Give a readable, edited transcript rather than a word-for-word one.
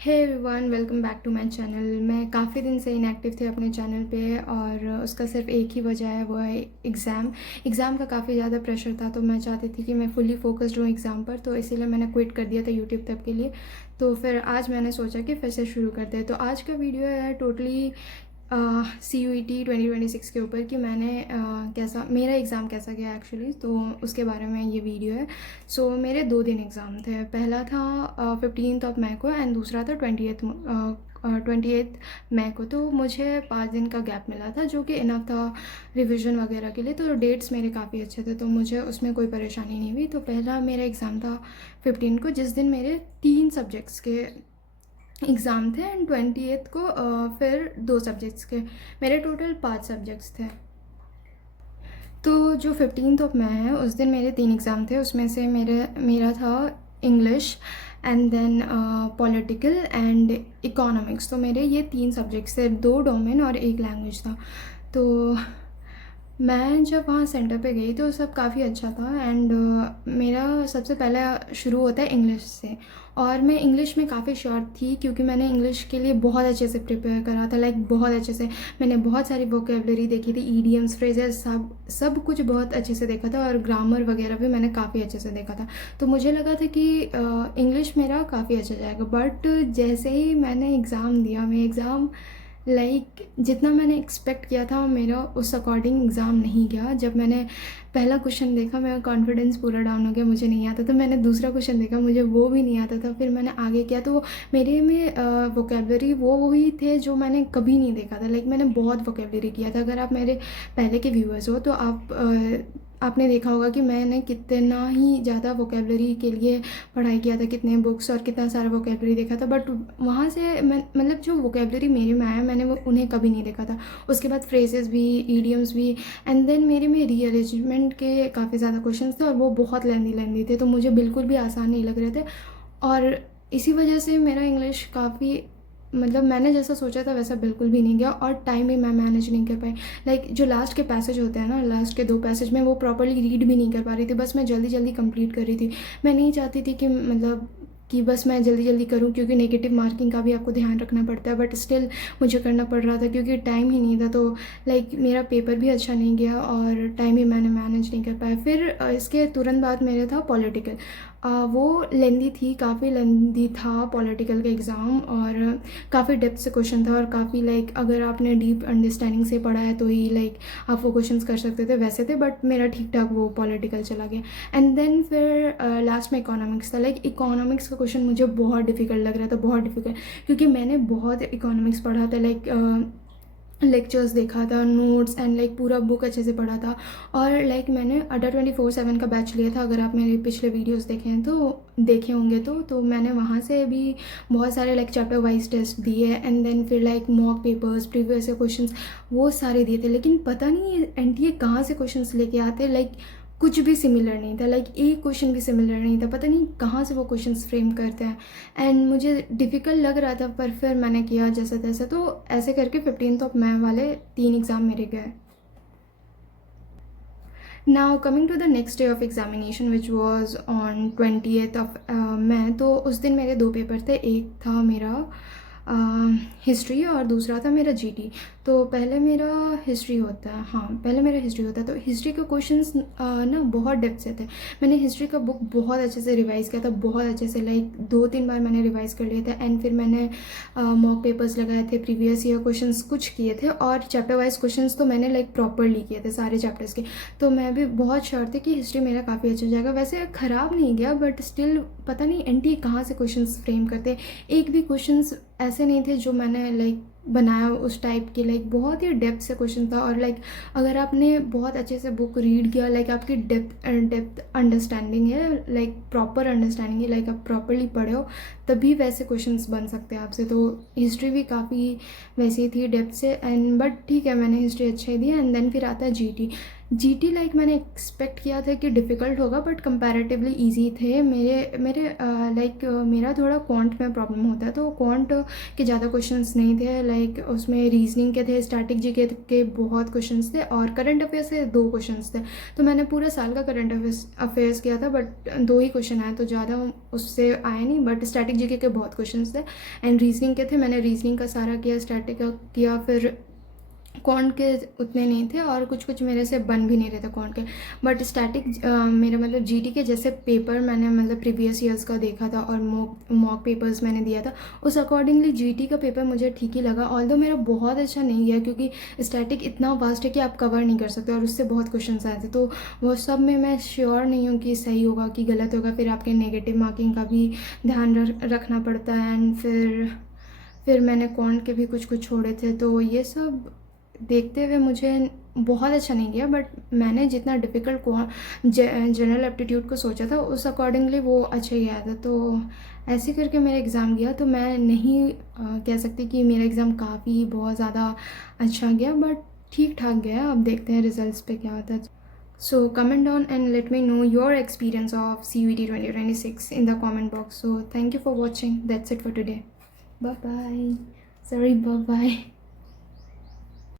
Hey everyone, welcome back to my channel. मैं काफ़ी दिन से इनएक्टिव थी अपने चैनल पे और उसका सिर्फ एक ही वजह है, वो है एग्ज़ाम का काफ़ी ज़्यादा प्रेशर था। तो मैं चाहती थी कि मैं फुली फोकस्ड हूँ एग्ज़ाम पर, तो इसीलिए मैंने क्विट कर दिया था यूट्यूब तब के लिए। तो फिर आज मैंने सोचा कि फिर से शुरू करते हैं। तो आज का वीडियो है टोटली CUET 2026 के ऊपर कि मैंने कैसा मेरा एग्ज़ाम कैसा गया एक्चुअली, तो उसके बारे में ये वीडियो है। मेरे 2 दिन एग्ज़ाम थे। पहला था 15th ऑफ मई को एंड दूसरा था 28th मई को। तो मुझे 5 दिन का गैप मिला था, जो कि इनफ था रिविज़न वगैरह के लिए। तो डेट्स मेरे काफ़ी अच्छे थे, तो मुझे उसमें कोई परेशानी नहीं हुई। तो पहला मेरा एग्ज़ाम था 15 को, जिस दिन मेरे 3 सब्जेक्ट्स के एग्ज़ाम थे एंड 28th को फिर 2 सब्जेक्ट्स के। मेरे टोटल 5 सब्जेक्ट्स थे। तो जो 15th ऑफ मई है, उस दिन मेरे 3 एग्ज़ाम थे। उसमें से मेरा था English and then political and economics. तो मेरे ये 3 सब्जेक्ट्स थे, 2 डोमेन और 1 लैंग्वेज था। तो मैं जब वहाँ सेंटर पे गई तो सब काफ़ी अच्छा था एंड मेरा सबसे पहला शुरू होता है इंग्लिश से। और मैं इंग्लिश में काफ़ी श्योर थी, क्योंकि मैंने इंग्लिश के लिए बहुत अच्छे से प्रिपेयर करा था, लाइक बहुत अच्छे से। मैंने बहुत सारी वोकेबलरी देखी थी, ईडियम्स, फ्रेजेस, सब कुछ बहुत अच्छे से देखा था और ग्रामर वगैरह भी मैंने काफ़ी अच्छे से देखा था। तो मुझे लगा था कि इंग्लिश मेरा काफ़ी अच्छा जाएगा। बट जैसे ही मैंने एग्ज़ाम दिया, मैं एग्ज़ाम जितना मैंने एक्सपेक्ट किया था, मेरा उस अकॉर्डिंग एग्ज़ाम नहीं गया। जब मैंने पहला क्वेश्चन देखा, मेरा कॉन्फिडेंस पूरा डाउन हो गया, मुझे नहीं आता था। मैंने दूसरा क्वेश्चन देखा, मुझे वो भी नहीं आता था। फिर मैंने आगे किया तो मेरे में वोकेबलरी वो वही थे जो मैंने कभी नहीं देखा था। मैंने बहुत वोकेबलरी किया था। अगर आप मेरे पहले के व्यूअर्स हो तो आपने देखा होगा कि मैंने कितना ही ज़्यादा वोकेबलरी के लिए पढ़ाई किया था, कितने बुक्स और कितना सारा वोकेबलरी देखा था। बट वहाँ से मैं जो वोकेबलरी मेरे में आया, मैंने वो उन्हें कभी नहीं देखा था। उसके बाद फ्रेजेस भी, ईडियम्स भी, एंड देन मेरे में रीअरेंजमेंट के काफ़ी ज़्यादा क्वेश्चंस थे और वो बहुत लेंदी थे, तो मुझे बिल्कुल भी आसान नहीं लग रहे थे। और इसी वजह से मेरा इंग्लिश काफ़ी मैंने जैसा सोचा था वैसा बिल्कुल भी नहीं गया और टाइम भी मैं मैनेज नहीं कर पाई। जो लास्ट के पैसेज होते हैं ना, लास्ट के 2 पैसेज में वो प्रॉपर्ली रीड भी नहीं कर पा रही थी। बस मैं जल्दी जल्दी कंप्लीट कर रही थी। मैं नहीं चाहती थी कि बस मैं जल्दी जल्दी करूं, क्योंकि नेगेटिव मार्किंग का भी आपको ध्यान रखना पड़ता है। बट स्टिल मुझे करना पड़ रहा था, क्योंकि टाइम ही नहीं था। तो मेरा पेपर भी अच्छा नहीं गया और टाइम भी मैंने मैनेज नहीं कर पाया। फिर इसके तुरंत बाद मेरा था पॉलिटिकल। वो काफ़ी लेंदी था पॉलिटिकल का एग्ज़ाम, और काफ़ी डेप्थ से क्वेश्चन था और काफ़ी अगर आपने डीप अंडरस्टैंडिंग से पढ़ा है तो ही आप वो क्वेश्चंस कर सकते थे, वैसे थे। बट मेरा ठीक ठाक वो पॉलिटिकल चला गया। एंड देन फिर लास्ट में इकोनॉमिक्स था। इकोनॉमिक्स का क्वेश्चन मुझे बहुत डिफ़िकल्ट लग रहा था, बहुत डिफ़िकल्ट, क्योंकि मैंने बहुत इकोनॉमिक्स पढ़ा था, लेक्चर्स देखा था, नोट्स एंड पूरा बुक अच्छे से पढ़ा था। और मैंने अड्डा 24/7 का बैच लिया था। अगर आप मेरे पिछले वीडियोस देखे हैं तो देखे होंगे, तो मैंने वहाँ से भी बहुत सारे चैप्टर वाइज टेस्ट दिए एंड देन फिर मॉक पेपर्स, प्रीवियस क्वेश्चंस, वो सारे दिए थे। लेकिन पता नहीं एनटीए कहाँ से क्वेश्चंस लेके आते, कुछ भी सिमिलर नहीं था। एक क्वेश्चन भी सिमिलर नहीं था। पता नहीं कहाँ से वो क्वेश्चंस फ्रेम करते हैं एंड मुझे डिफ़िकल्ट लग रहा था। पर फिर मैंने किया जैसा तैसा। तो ऐसे करके 15th ऑफ मई वाले 3 एग्ज़ाम मेरे गए। Now coming to the next day of examination which was on 20th of May. तो उस दिन मेरे 2 पेपर थे। एक था मेरा हिस्ट्री और दूसरा था मेरा जीटी। तो पहले मेरा हिस्ट्री होता है, पहले मेरा हिस्ट्री होता है। तो हिस्ट्री के क्वेश्चंस ना बहुत डेप्थ से थे। मैंने हिस्ट्री का बुक बहुत अच्छे से रिवाइज़ किया था, बहुत अच्छे से 2-3 बार मैंने रिवाइज़ कर लिया था। एंड फिर मैंने मॉक पेपर्स लगाए थे, प्रीवियस ईयर क्वेश्चंस कुछ किए थे और चैप्टर वाइज क्वेश्चंस तो मैंने प्रॉपरली किए थे सारे चैप्टर्स के। तो मैं भी बहुत श्योर थी कि हिस्ट्री मेरा काफ़ी अच्छा जाएगा। वैसे ख़राब नहीं गया, बट स्टिल पता नहीं एनटीए कहाँ से क्वेश्चंस फ्रेम करते। एक भी क्वेश्चंस ऐसे नहीं थे जो मैंने बनाया उस टाइप के। बहुत ही डेप्थ से क्वेश्चन था। और अगर आपने बहुत अच्छे से बुक रीड किया, आपकी डेप्थ अंडरस्टैंडिंग है, प्रॉपर अंडरस्टैंडिंग है, आप प्रॉपरली पढ़े हो, तभी वैसे क्वेश्चंस बन सकते हैं आपसे। तो हिस्ट्री भी काफ़ी वैसी थी डेप्थ से। एंड बट ठीक है, मैंने हिस्ट्री अच्छा ही दिया। एंड देन फिर आता है जीटी। जीटी लाइक मैंने एक्सपेक्ट किया था कि डिफ़िकल्ट होगा, बट कंपैरेटिवली इजी थे। मेरे मेरे लाइक मेरा थोड़ा क्वांट में प्रॉब्लम होता है, तो क्वांट के ज़्यादा क्वेश्चंस नहीं थे। लाइक उसमें रीजनिंग के थे, स्टैटिक जीके के बहुत क्वेश्चंस थे, और करंट अफेयर्स के 2 क्वेश्चंस थे। तो मैंने पूरे साल का करंट अफेयर्स किया था, बट 2 ही क्वेश्चन आए, तो ज़्यादा उससे आए नहीं। बट स्टैटिक जीके के बहुत क्वेश्चंस थे, एंड रीजनिंग के थे। मैंने रीजनिंग का सारा किया, स्टैटिक का किया, फिर क्वांट के उतने नहीं थे, और कुछ कुछ मेरे से बन भी नहीं रहे थे क्वांट के। बट स्टैटिक मेरा मतलब जीटी के जैसे पेपर मैंने मतलब प्रीवियस ईयर्स का देखा था, और मॉक पेपर्स मैंने दिया था, उस अकॉर्डिंगली जीटी का पेपर मुझे ठीक ही लगा। ऑल्दो मेरा बहुत अच्छा नहीं गया, क्योंकि स्टैटिक इतना वास्ट है कि आप कवर नहीं कर सकते, और उससे बहुत क्वेश्चन आए थे। तो वो सब में मैं श्योर नहीं हूँ कि सही होगा कि गलत होगा। फिर आपके नेगेटिव मार्किंग का भी ध्यान रखना पड़ता है। एंड फिर मैंने क्वांट के भी कुछ कुछ छोड़े थे, तो ये सब देखते हुए मुझे बहुत अच्छा नहीं गया। बट मैंने जितना डिफ़िकल्ट जनरल एप्टीट्यूड को सोचा था, उस अकॉर्डिंगली वो अच्छा ही आया था। तो ऐसे करके मेरा एग्ज़ाम गया। तो मैं नहीं कह सकती कि मेरा एग्ज़ाम काफ़ी बहुत ज़्यादा अच्छा गया, बट ठीक ठाक गया। अब देखते हैं रिजल्ट्स पे क्या होता है। So comment down and let me know your experience of CUET 2026 in the comment box. So thank you for watching. That's it for today. Bye bye. Sorry, bye bye.